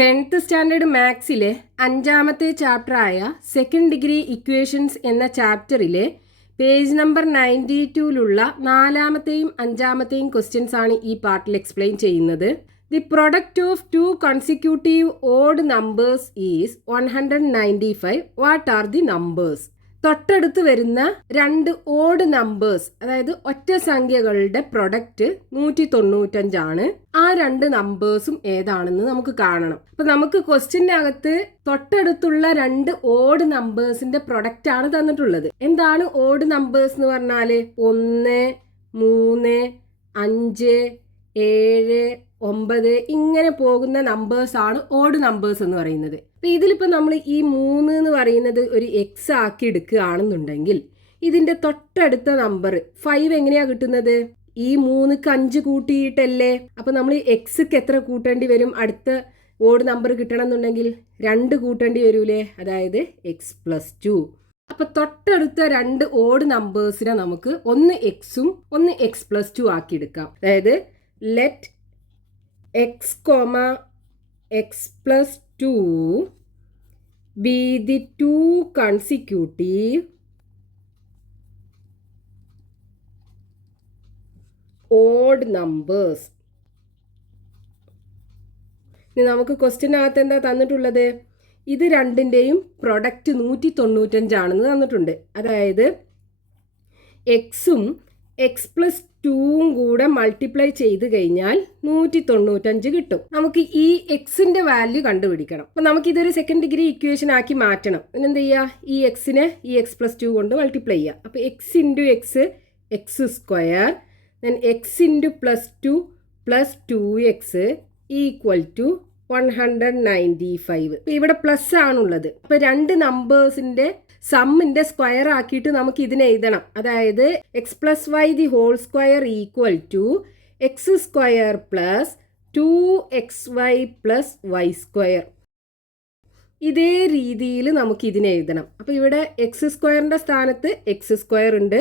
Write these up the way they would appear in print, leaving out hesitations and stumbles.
10th standard മാത്സിലെ 5ാമത്തെ ചാപ്റ്ററായ സെക്കൻഡ് ഡിഗ്രി ഇക്വേഷൻസ് എന്ന ചാപ്റ്ററിലെ പേജ് നമ്പർ 92ലുള്ള 4ാമത്തെയും 5ാമത്തെയും ക്വസ്റ്റ്യൻസ് ആണ് ഈ പാർട്ടിൽ എക്സ്പ്ലെയിൻ ചെയ്യുന്നത്. The product of two consecutive odd numbers is 195. What are the numbers? തൊട്ടടുത്ത് വരുന്ന രണ്ട് ഓഡ് നമ്പേഴ്സ്, അതായത് ഒറ്റ സംഖ്യകളുടെ പ്രൊഡക്റ്റ് 195 ആണ്. ആ രണ്ട് നമ്പേഴ്സും ഏതാണെന്ന് നമുക്ക് കാണണം. അപ്പൊ നമുക്ക് ക്വസ്റ്റ്യന്റെ അകത്ത് തൊട്ടടുത്തുള്ള രണ്ട് ഓഡ് നമ്പേഴ്സിന്റെ പ്രൊഡക്റ്റ് ആണ് തന്നിട്ടുള്ളത്. എന്താണ് ഓഡ് നമ്പേഴ്സ് എന്ന് പറഞ്ഞാല്? 1, 3, 5, 7, 9 ഇങ്ങനെ പോകുന്ന നമ്പേഴ്സ് ആണ് ഓഡ് നമ്പേഴ്സ് എന്ന് പറയുന്നത്. അപ്പൊ ഇതിലിപ്പോ നമ്മൾ ഈ 3 എന്ന് പറയുന്നത് ഒരു എക്സ് ആക്കി എടുക്കുകയാണെന്നുണ്ടെങ്കിൽ ഇതിന്റെ തൊട്ടടുത്ത നമ്പർ 5 എങ്ങനെയാ കിട്ടുന്നത്? ഈ 3ക്ക് 5 കൂട്ടിയിട്ടല്ലേ. അപ്പൊ നമ്മൾ എക്സ്ക്ക് എത്ര കൂട്ടേണ്ടി വരും? അടുത്ത ഓഡ് നമ്പർ കിട്ടണം എന്നുണ്ടെങ്കിൽ 2 കൂട്ടേണ്ടി വരൂലേ, അതായത് x+2. അപ്പൊ തൊട്ടടുത്ത രണ്ട് ഓഡ് നമ്പേഴ്സിനെ നമുക്ക് ഒന്ന് എക്സും ഒന്ന് x+2 ആക്കി എടുക്കാം. അതായത് let x, x+2 be the two consecutive odd numbers. ഇനി നമുക്ക് ക്വസ്റ്റ്യനകത്ത് എന്താ തന്നിട്ടുള്ളത്? ഇത് രണ്ടിൻ്റെയും പ്രൊഡക്റ്റ് 195 ആണെന്ന് തന്നിട്ടുണ്ട്. അതായത് എക്സും x+2 കൂടെ മൾട്ടിപ്ലൈ ചെയ്ത് കഴിഞ്ഞാൽ 195 കിട്ടും. നമുക്ക് ഈ എക്സിന്റെ വാല്യൂ കണ്ടുപിടിക്കണം. അപ്പൊ നമുക്ക് ഇതൊരു സെക്കൻഡ് ഡിഗ്രി ഇക്വേഷൻ ആക്കി മാറ്റണം. പിന്നെന്ത് ചെയ്യുക? ഈ എക്സിനെ ഈ x+2 കൊണ്ട് മൾട്ടിപ്ലൈ ചെയ്യുക. അപ്പൊ x into x x², then x into +2 + 2x equal to 195. ഇവിടെ പ്ലസ് ആണുള്ളത്. അപ്പൊ രണ്ട് നമ്പേഴ്സിന്റെ സമ്മിന്റെ സ്ക്വയർ ആക്കിയിട്ട് നമുക്ക് ഇതിനെ എഴുതണം. അതായത് x+y the whole square equal to x² + 2xy + y². ഇതേ രീതിയിൽ നമുക്ക് ഇതിനെ എഴുതണം. അപ്പൊ ഇവിടെ x² സ്ഥാനത്ത് x² ഉണ്ട്,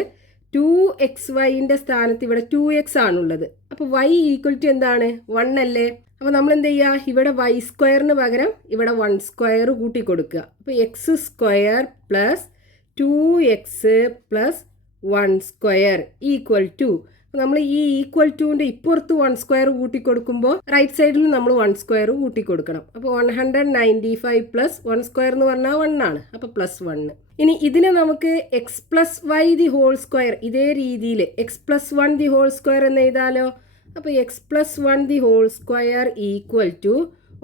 2xyന്റെ സ്ഥാനത്ത് ഇവിടെ 2x ആണുള്ളത്. അപ്പൊ y ഈക്വൽ ടു എന്താണ്? 1 അല്ലേ. അപ്പോൾ നമ്മൾ എന്ത് ചെയ്യുക? ഇവിടെ y² പകരം ഇവിടെ 1² കൂട്ടി കൊടുക്കുക. അപ്പോൾ x² + 2x + 1² ഈക്വൽ ടു, നമ്മൾ ഈ ഈക്വൽ ടുവിൻ്റെ ഇപ്പുറത്ത് 1² കൂട്ടി കൊടുക്കുമ്പോൾ റൈറ്റ് സൈഡിൽ നമ്മൾ 1² കൂട്ടി കൊടുക്കണം. അപ്പോൾ 195 + 1² എന്ന് പറഞ്ഞാൽ 1 ആണ്. അപ്പോൾ +1. ഇനി ഇതിനെ നമുക്ക് x+y ദി ഹോൾ സ്ക്വയർ ഇതേ രീതിയിൽ x+1 ദി ഹോൾ സ്ക്വയർ എന്ന് എഴുതാലോ. അപ്പോൾ x+1 the whole square equal to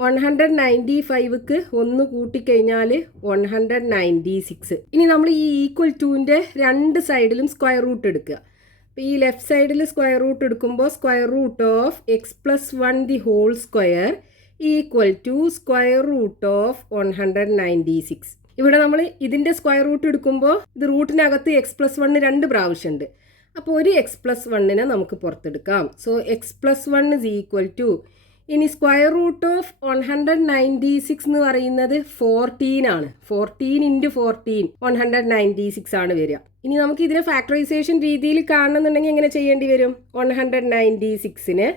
195ക്ക് 1 കൂട്ടിക്കഴിഞ്ഞാൽ 196. ഇനി നമ്മൾ ഈ ഈക്വൽ ടുവിൻ്റെ രണ്ട് സൈഡിലും സ്ക്വയർ റൂട്ട് എടുക്കുക. അപ്പോൾ ഈ ലെഫ്റ്റ് സൈഡിൽ സ്ക്വയർ റൂട്ട് എടുക്കുമ്പോൾ square root of x+1 the whole square equal to square root of 196. ഇവിടെ നമ്മൾ ഇതിൻ്റെ സ്ക്വയർ റൂട്ട് എടുക്കുമ്പോൾ ഇത് റൂട്ടിനകത്ത് x+1 2 പ്രാവശ്യമുണ്ട്. അപ്പോൾ ഒരു x+1നെ നമുക്ക് പുറത്തെടുക്കാം. So x+1 is equal to, ഇനി സ്ക്വയർ റൂട്ട് ഓഫ് 196 എന്ന് പറയുന്നത് 14 ആണ്. 14 × 14 196 ആണ് വരിക. ഇനി നമുക്ക് ഇതിനെ ഫാക്ടറൈസേഷൻ രീതിയിൽ കാണണമെന്നുണ്ടെങ്കിൽ എങ്ങനെ ചെയ്യേണ്ടി വരും? 196നെ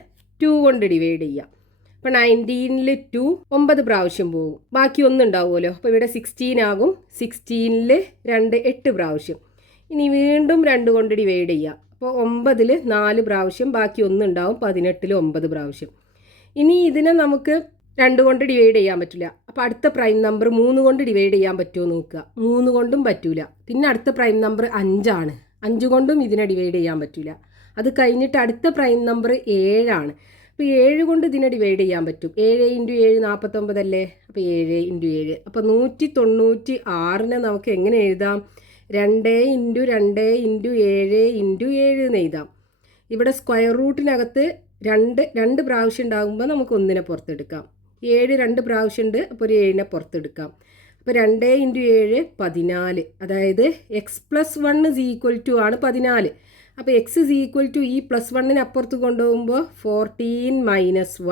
2 കൊണ്ട് ഡിവൈഡ് ചെയ്യാം. അപ്പോൾ 19ൽ 2 9 പ്രാവശ്യം പോകും, ബാക്കി 1 ഉണ്ടാവുമല്ലോ. അപ്പോൾ ഇവിടെ 16 ആകും. 16ൽ 2 8 പ്രാവശ്യം. ഇനി വീണ്ടും 2 കൊണ്ട് ഡിവൈഡ് ചെയ്യുക. അപ്പോൾ 9ൽ 4 പ്രാവശ്യം, ബാക്കി 1 ഉണ്ടാവും. 18ൽ 9 പ്രാവശ്യം. ഇനി ഇതിനെ നമുക്ക് 2 കൊണ്ട് ഡിവൈഡ് ചെയ്യാൻ പറ്റില്ല. അപ്പോൾ അടുത്ത പ്രൈം നമ്പർ 3 കൊണ്ട് ഡിവൈഡ് ചെയ്യാൻ പറ്റുമോ നോക്കുക. 3 കൊണ്ടും പറ്റൂല. പിന്നെ അടുത്ത പ്രൈം നമ്പർ 5 ആണ്. 5 കൊണ്ടും ഇതിനെ ഡിവൈഡ് ചെയ്യാൻ പറ്റില്ല. അത് കഴിഞ്ഞിട്ട് അടുത്ത പ്രൈം നമ്പർ 7 ആണ്. അപ്പോൾ 7 കൊണ്ട് ഇതിനെ ഡിവൈഡ് ചെയ്യാൻ പറ്റും. 7 × 7 49 അല്ലേ. അപ്പോൾ 7 × 7 അപ്പോൾ 196നെ നമുക്ക് എങ്ങനെ എഴുതാം? 2 × 2 × 7 × 7 എന്ന് എഴുതാം. ഇവിടെ സ്ക്വയർ റൂട്ടിനകത്ത് 2 പ്രാവശ്യം ഉണ്ടാകുമ്പോൾ നമുക്ക് 1നെ പുറത്തെടുക്കാം. 7 2 പ്രാവശ്യം ഉണ്ട്, അപ്പോൾ ഒരു 7നെ പുറത്തെടുക്കാം. അപ്പോൾ 2 × 7 14. അതായത് x+1 ഇസ് ഈക്വൽ ടു ആണ് 14. അപ്പോൾ x ഇസ് ഈക്വൽ ടു ഈ +1നെ അപ്പുറത്ത് കൊണ്ടുപോകുമ്പോൾ 14 -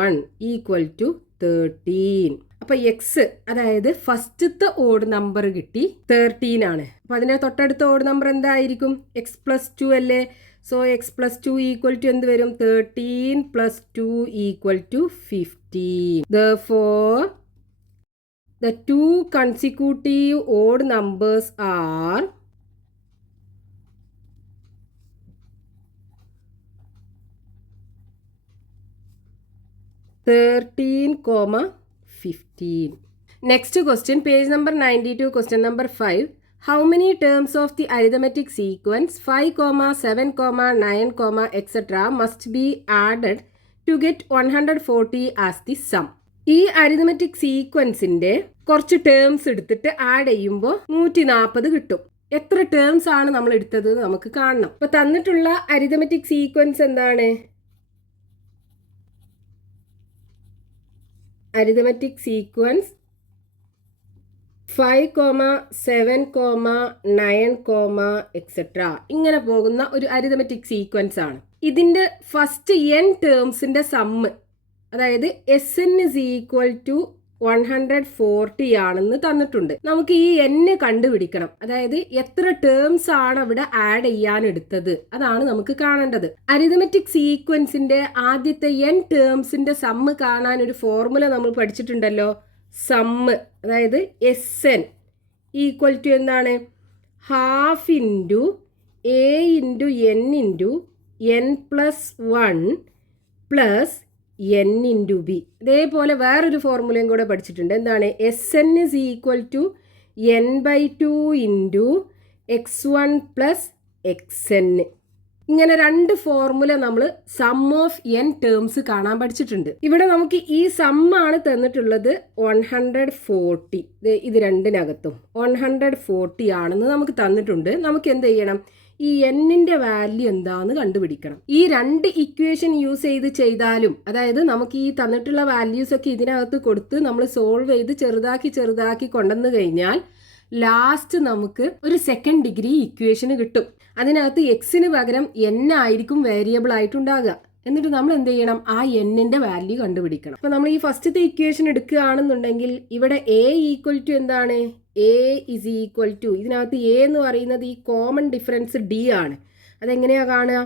1 ഈക്വൽ ടു 13. അപ്പോൾ എക്സ്, അതായത് ഫസ്റ്റത്തെ ഓഡ് നമ്പർ കിട്ടി 13 ആണ്. അപ്പോൾ അതിൻ്റെ തൊട്ടടുത്ത ഓഡ് നമ്പർ എന്തായിരിക്കും? x+2 അല്ലേ. സോ x+2 ഈക്വൽ ടു എന്ത് വരും? 13 + 2 equal to 15. Therefore The two consecutive odd numbers are 13,15. Next question, page number 92, question number 5. How many terms of the arithmetic sequence 5, 7, 9, etc. must be added to get 140 as the sum? ഈ arithmetic സീക്വൻസിന്റെ കുറച്ച് terms എടുത്തിട്ട് add ചെയ്യുമ്പോൾ 140 കിട്ടും. എത്ര terms ആണ് നമ്മൾ എടുത്തത് നമുക്ക് കാണണം. അപ്പൊ തന്നിട്ടുള്ള അരിതമെറ്റിക് സീക്വൻസ് എന്താണ്? അരിതമെറ്റിക് സീക്വൻസ് 5, 7, 9, എക്സെട്ര ഇങ്ങനെ പോകുന്ന ഒരു അരിതമെറ്റിക് സീക്വൻസ് ആണ്. ഇതിന്റെ ഫസ്റ്റ് n ടേംസിന്റെ സമ്മ്, അതായത് SN is equal to 140 ആണെന്ന് തന്നിട്ടുണ്ട്. നമുക്ക് ഈ n കണ്ടുപിടിക്കണം. അതായത് എത്ര ടേംസ് ആണ് അവിടെ ആഡ് ചെയ്യാൻ എടുത്തത്, അതാണ് നമുക്ക് കാണേണ്ടത്. അരിതമെറ്റിക് സീക്വൻസിന്റെ ആദ്യത്തെ n ടേംസിന്റെ സമ്മ് കാണാൻ ഒരു ഫോർമുല നമ്മൾ പഠിച്ചിട്ടുണ്ടല്ലോ. സമ്മ്, അതായത് SN ഈക്വൽ ടു എന്താണ്? Half into A into N into N+1 plus N into B. ഇതേപോലെ വേറൊരു ഫോർമുലയും കൂടെ പഠിച്ചിട്ടുണ്ട്. എന്താണ്? SN is equal to N/2 into X1 plus XN. ഇങ്ങനെ രണ്ട് ഫോർമുല നമ്മൾ സം ഓഫ് n ടേംസ് കാണാൻ പഠിച്ചിട്ടുണ്ട്. ഇവിടെ നമുക്ക് ഈ സമ്മാണ് തന്നിട്ടുള്ളത് 140. ഇത് രണ്ടിനകത്തും 140 ആണെന്ന് നമുക്ക് തന്നിട്ടുണ്ട്. നമുക്ക് എന്ത് ചെയ്യണം? ഈ എന്നിന്റെ വാല്യൂ എന്താന്ന് കണ്ടുപിടിക്കണം. ഈ രണ്ട് ഇക്വേഷൻ യൂസ് ചെയ്താലും, അതായത് നമുക്ക് ഈ തന്നിട്ടുള്ള വാല്യൂസ് ഒക്കെ ഇതിനകത്ത് കൊടുത്ത് നമ്മൾ സോൾവ് ചെയ്ത് ചെറുതാക്കി കൊണ്ടുവന്നു കഴിഞ്ഞാൽ ലാസ്റ്റ് നമുക്ക് ഒരു സെക്കൻഡ് ഡിഗ്രി ഇക്വേഷന് കിട്ടും. അതിനകത്ത് എക്സിന് പകരം n ആയിരിക്കും വേരിയബിൾ ആയിട്ടുണ്ടാകുക. എന്നിട്ട് നമ്മൾ എന്ത് ചെയ്യണം? ആ എന്നിന്റെ വാല്യൂ കണ്ടുപിടിക്കണം. അപ്പൊ നമ്മൾ ഈ ഫസ്റ്റത്തെ ഇക്വേഷൻ എടുക്കുകയാണെന്നുണ്ടെങ്കിൽ ഇവിടെ a ഈക്വൽ ടു എന്താണ്? a ഇസ് ഈക്വൽ ടു, ഇതിനകത്ത് a എന്ന് പറയുന്നത് ഈ കോമൺ ഡിഫറൻസ് d ആണ്. അതെങ്ങനെയാ കാണുക?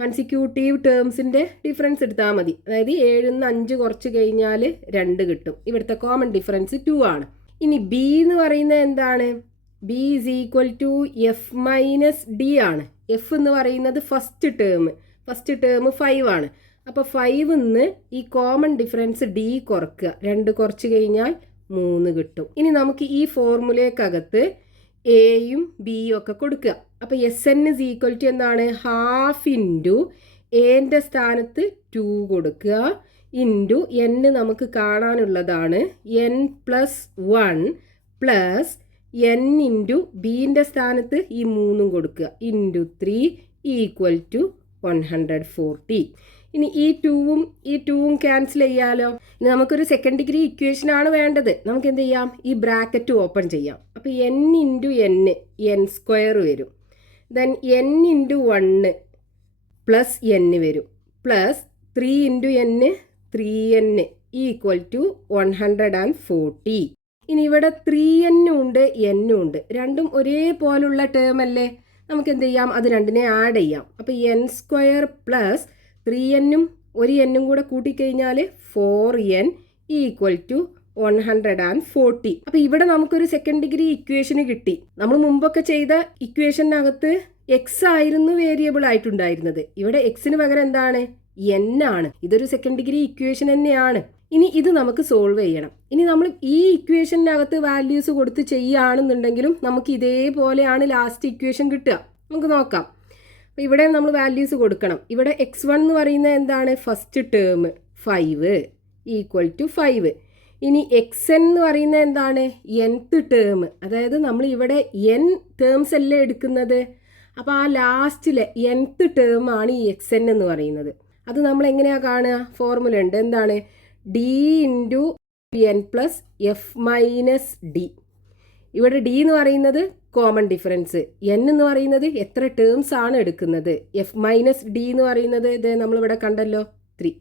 കൺസിക്യൂട്ടീവ് ടേംസിന്റെ ഡിഫറൻസ് എടുത്താൽ മതി. അതായത് 7ന്ന് 5 കുറച്ച് കഴിഞ്ഞാൽ 2 കിട്ടും. ഇവിടുത്തെ കോമൺ ഡിഫറൻസ് 2 ആണ്. ഇനി b എന്ന് പറയുന്നത് എന്താണ്? b is equal to f minus d ആണ്. f എന്ന് പറയുന്നത് ഫസ്റ്റ് ടേം 5 ആണ്. അപ്പോൾ 5ന്ന് ഈ കോമൺ ഡിഫറൻസ് d കുറക്കുക. 2 കുറച്ച് കഴിഞ്ഞാൽ 3 കിട്ടും. ഇനി നമുക്ക് ഈ ഫോർമുലയ്ക്കകത്ത് എയും ബിയും ഒക്കെ കൊടുക്കുക. അപ്പോൾ SN is equal to എന്താണ്? ഹാഫ് ഇൻറ്റു എൻ്റെ സ്ഥാനത്ത് 2 കൊടുക്കുക ഇൻറ്റു n നമുക്ക് കാണാനുള്ളതാണ് N+1 പ്ലസ് n ഇൻറ്റു ബിൻ്റെ സ്ഥാനത്ത് ഈ 3 കൊടുക്കുക ഇൻറ്റു 3 ഈക്വൽ ടു 140. ഇനി ഈ 2ഉം ക്യാൻസൽ ചെയ്യാലോ. ഇനി നമുക്കൊരു സെക്കൻഡ് ഡിഗ്രി ഇക്വേഷൻ ആണ് വേണ്ടത്. നമുക്ക് എന്ത് ചെയ്യാം? ഈ ബ്രാക്കറ്റ് ഓപ്പൺ ചെയ്യാം. അപ്പോൾ n ഇൻറ്റു n² വരും. Then n into 1 plus n വരും. Plus 3 into n 3n equal to 140. ഇനി ഇവിടെ 3n ഉണ്ട് n ഉണ്ട്, രണ്ടും ഒരേപോലുള്ള ടേം അല്ലേ. നമുക്ക് എന്ത് ചെയ്യാം? അത് രണ്ടിനെ ആഡ് ചെയ്യാം. അപ്പോൾ n² പ്ലസ് 3nഉം ഒരു n കൂടെ കൂട്ടിക്കഴിഞ്ഞാൽ 4n ഈക്വൽ ടു 140. അപ്പോൾ ഇവിടെ നമുക്കൊരു സെക്കൻഡ് ഡിഗ്രി ഇക്വേഷന് കിട്ടി. നമ്മൾ മുമ്പൊക്കെ ചെയ്ത ഇക്വേഷനകത്ത് എക്സ് ആയിരുന്നു വേരിയബിൾ ആയിട്ടുണ്ടായിരുന്നത്. ഇവിടെ എക്സിന് പകരം എന്താണ്? n ആണ്. ഇതൊരു സെക്കൻഡ് ഡിഗ്രി ഇക്വേഷൻ തന്നെയാണ്. ഇനി ഇത് നമുക്ക് സോൾവ് ചെയ്യണം. ഇനി നമ്മൾ ഈ ഇക്വേഷനകത്ത് വാല്യൂസ് കൊടുത്ത് ചെയ്യുകയാണെന്നുണ്ടെങ്കിലും നമുക്ക് ഇതേപോലെയാണ് ലാസ്റ്റ് ഇക്വേഷൻ കിട്ടുക. നമുക്ക് നോക്കാം. അപ്പോൾ ഇവിടെ നമ്മൾ വാല്യൂസ് കൊടുക്കണം. ഇവിടെ x1 എന്ന് പറയുന്നത് എന്താണ്? First term 5 equal to 5. ഇനി xn എന്ന് പറയുന്നത് എന്താണ്? nth term. അതായത് നമ്മൾ ഇവിടെ n ടേംസ് അല്ലേ എടുക്കുന്നത്. അപ്പോൾ ആ ലാസ്റ്റിലെ nth ടേം ആണ് ഈ xn എന്ന് പറയുന്നത്. അത് നമ്മൾ എങ്ങനെയാണ് കാണുക? ഫോർമുല ഉണ്ട്. എന്താണ്? d into n plus f minus D. ഇവിടെ d എന്ന് പറയുന്നത് കോമൺ ഡിഫറൻസ്, n എന്ന് പറയുന്നത് എത്ര ടേംസ് ആണ് എടുക്കുന്നത്, എഫ് മൈനസ് ഡി എന്ന് പറയുന്നത് ഇത് നമ്മളിവിടെ കണ്ടല്ലോ 3.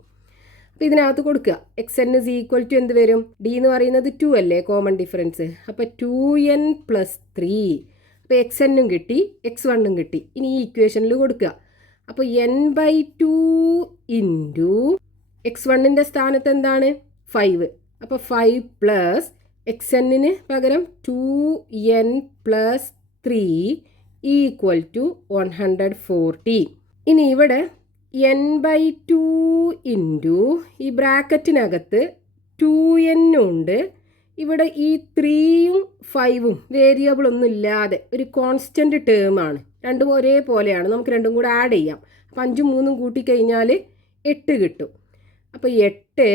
അപ്പോൾ ഇതിനകത്ത് കൊടുക്കുക. xn is equal to എന്ത് വരും? d എന്ന് പറയുന്നത് 2 അല്ലേ കോമൺ ഡിഫറൻസ്. അപ്പോൾ 2n പ്ലസ് 3. അപ്പോൾ xnഉം കിട്ടി x1ഉം കിട്ടി. ഇനി ഈ ഇക്വേഷനിൽ കൊടുക്കുക. അപ്പോൾ n/2 ഇൻറ്റു x1ൻ്റെ സ്ഥാനത്ത് എന്താണ്? 5. അപ്പോൾ 5 പ്ലസ് എക്സ് എന്നിന് പകരം 2n + 3 = 140. ഇനി ഇവിടെ n/2 ഇൻറ്റു ഈ ബ്രാക്കറ്റിനകത്ത് 2n ഉണ്ട്. ഇവിടെ ഈ 3യും 5ഉം വേരിയബിൾ ഒന്നും ഇല്ലാതെ ഒരു കോൺസ്റ്റൻറ്റ് ടേമാണ്. രണ്ടും ഒരേപോലെയാണ്. നമുക്ക് രണ്ടും കൂടെ ആഡ് ചെയ്യാം. അപ്പോൾ 5ഉം 3ഉം കൂട്ടിക്കഴിഞ്ഞാൽ 8 കിട്ടും. അപ്പോൾ 8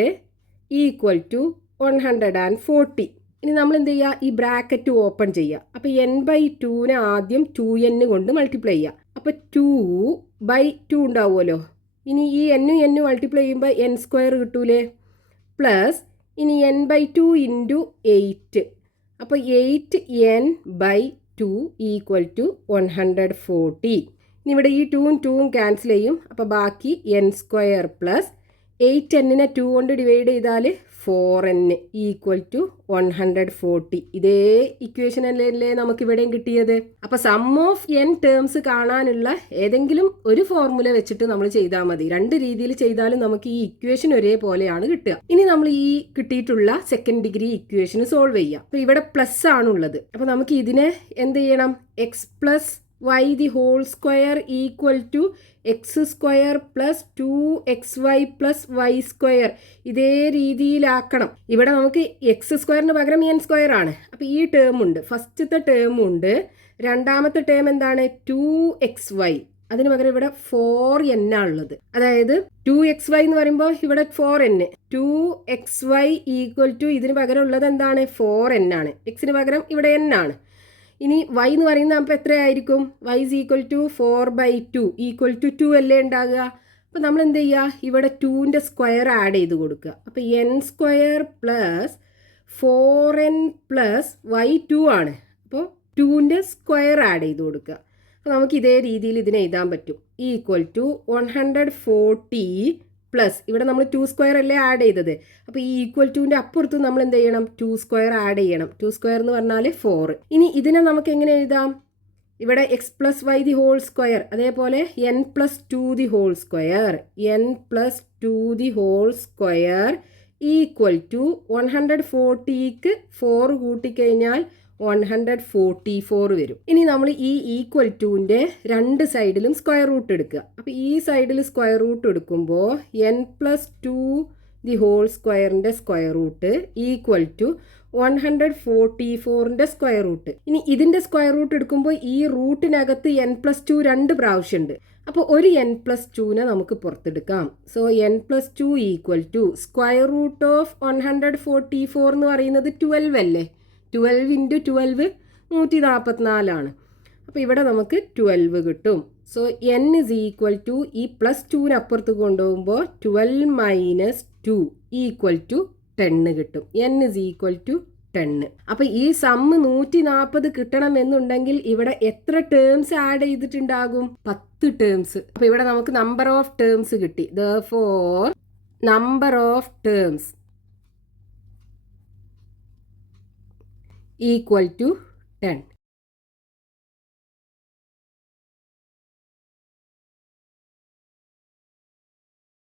= 140. ഇനി നമ്മൾ എന്ത് ചെയ്യുക? ഈ ബ്രാക്കറ്റ് ഓപ്പൺ ചെയ്യുക. അപ്പോൾ n/2നെ ആദ്യം 2n കൊണ്ട് മൾട്ടിപ്ലൈ ചെയ്യുക. അപ്പോൾ 2/2 ഉണ്ടാവുമല്ലോ. ഇനി ഈ n മൾട്ടിപ്ലൈ ചെയ്യുമ്പോൾ n² കിട്ടൂലേ? പ്ലസ് ഇനി n/2 ഇൻറ്റു 8. അപ്പോൾ 8n/2 = 140. ഇനി ഇവിടെ ഈ 2ഉം 2ഉം ക്യാൻസൽ ചെയ്യും. അപ്പോൾ ബാക്കി n² പ്ലസ് 8nനെ 2 കൊണ്ട് ഡിവൈഡ് ചെയ്താൽ 4n = 140. ഇതേ ഇക്വേഷൻ അല്ലേ നമുക്ക് ഇവിടെയും കിട്ടിയത്. അപ്പോൾ സം ഓഫ് n ടേംസ് കാണാനുള്ള ഏതെങ്കിലും ഒരു ഫോർമുല വെച്ചിട്ട് നമ്മൾ ചെയ്താൽ മതി. രണ്ട് രീതിയിൽ ചെയ്താലും നമുക്ക് ഈ ഇക്വേഷൻ ഒരേപോലെയാണ് കിട്ടുക. ഇനി നമ്മൾ ഈ കിട്ടിയിട്ടുള്ള സെക്കൻഡ് ഡിഗ്രി ഇക്വേഷൻ സോൾവ് ചെയ്യാം. അപ്പോൾ ഇവിടെ പ്ലസ് ആണുള്ളത്. അപ്പോൾ നമുക്ക് ഇതിനെ എന്ത് ചെയ്യണം? x + y the whole square = x² + 2xy + y². ഇതേ രീതിയിലാക്കണം. ഇവിടെ നമുക്ക് x² പകരം n² ആണ്. അപ്പോൾ ഈ ടേം ഉണ്ട്. ഫസ്റ്റത്തെ ടേം ഉണ്ട്. രണ്ടാമത്തെ ടേം എന്താണ്? 2xy. അതിന് പകരം ഇവിടെ 4n ആണുള്ളത്. അതായത് 2xy എന്ന് പറയുമ്പോൾ ഇവിടെ 4n. 2xy = ഇതിന് പകരം ഉള്ളത് എന്താണ്? 4n ആണ്. എക്സിന് പകരം ഇവിടെ n ആണ്. ഇനി y എന്ന് പറയുന്നത് അപ്പോൾ എത്രയായിരിക്കും? y = 4/2 = 2 അല്ലേ ഉണ്ടാകുക. അപ്പോൾ നമ്മൾ എന്ത് ചെയ്യുക? ഇവിടെ 2ൻ്റെ സ്ക്വയർ ആഡ് ചെയ്ത് കൊടുക്കുക. അപ്പോൾ n² plus 4n plus y 2 ആണ്. അപ്പോൾ 2ൻ്റെ സ്ക്വയർ ആഡ് ചെയ്ത് കൊടുക്കുക. അപ്പോൾ നമുക്ക് ഇതേ രീതിയിൽ ഇതിനെ എഴുതാൻ പറ്റും. = 140 പ്ലസ് ഇവിടെ നമ്മൾ 2² അല്ലേ ആഡ് ചെയ്തത്. അപ്പോൾ ഈ =ൻ്റെ അപ്പുറത്ത് നമ്മൾ എന്ത് ചെയ്യണം? 2² ആഡ് ചെയ്യണം. 2² എന്ന് പറഞ്ഞാൽ 4. ഇനി ഇതിനെ നമുക്ക് എങ്ങനെ എഴുതാം? ഇവിടെ x + y the whole square, അതേപോലെ n + 2 the whole square, n + 2 the whole square = 140ക്ക് 4 കൂട്ടിക്കഴിഞ്ഞാൽ 144 വരും. ഇനി നമ്മൾ ഈ =ൻ്റെ രണ്ട് സൈഡിലും സ്ക്വയർ റൂട്ട് എടുക്കുക. അപ്പോൾ ഈ സൈഡിൽ സ്ക്വയർ റൂട്ട് എടുക്കുമ്പോൾ n + 2 the whole squareൻ്റെ സ്ക്വയർ റൂട്ട് = 144ൻ്റെ സ്ക്വയർ റൂട്ട്. ഇനി ഇതിൻ്റെ സ്ക്വയർ റൂട്ട് എടുക്കുമ്പോൾ ഈ റൂട്ടിനകത്ത് n + 2 രണ്ട് പ്രാവശ്യമുണ്ട്. അപ്പോൾ ഒരു n + 2നെ നമുക്ക് പുറത്തെടുക്കാം. So n + 2 = square root of 144 എന്ന് പറയുന്നത് 12 അല്ലേ? 12 × 12 144 ആണ്. അപ്പോൾ ഇവിടെ നമുക്ക് 12 കിട്ടും. സോ n = ഈ +2നെ അപ്പുറത്ത് കൊണ്ടുപോകുമ്പോൾ 12 - 2 = 10 കിട്ടും. n = 10. അപ്പോൾ ഈ സമ്മ് 140 കിട്ടണമെന്നുണ്ടെങ്കിൽ ഇവിടെ എത്ര ടേംസ് ആഡ് ചെയ്തിട്ടുണ്ടാകും? 10 ടേംസ്. അപ്പോൾ ഇവിടെ നമുക്ക് നമ്പർ ഓഫ് ടേംസ് കിട്ടി. Therefore number of terms = 10.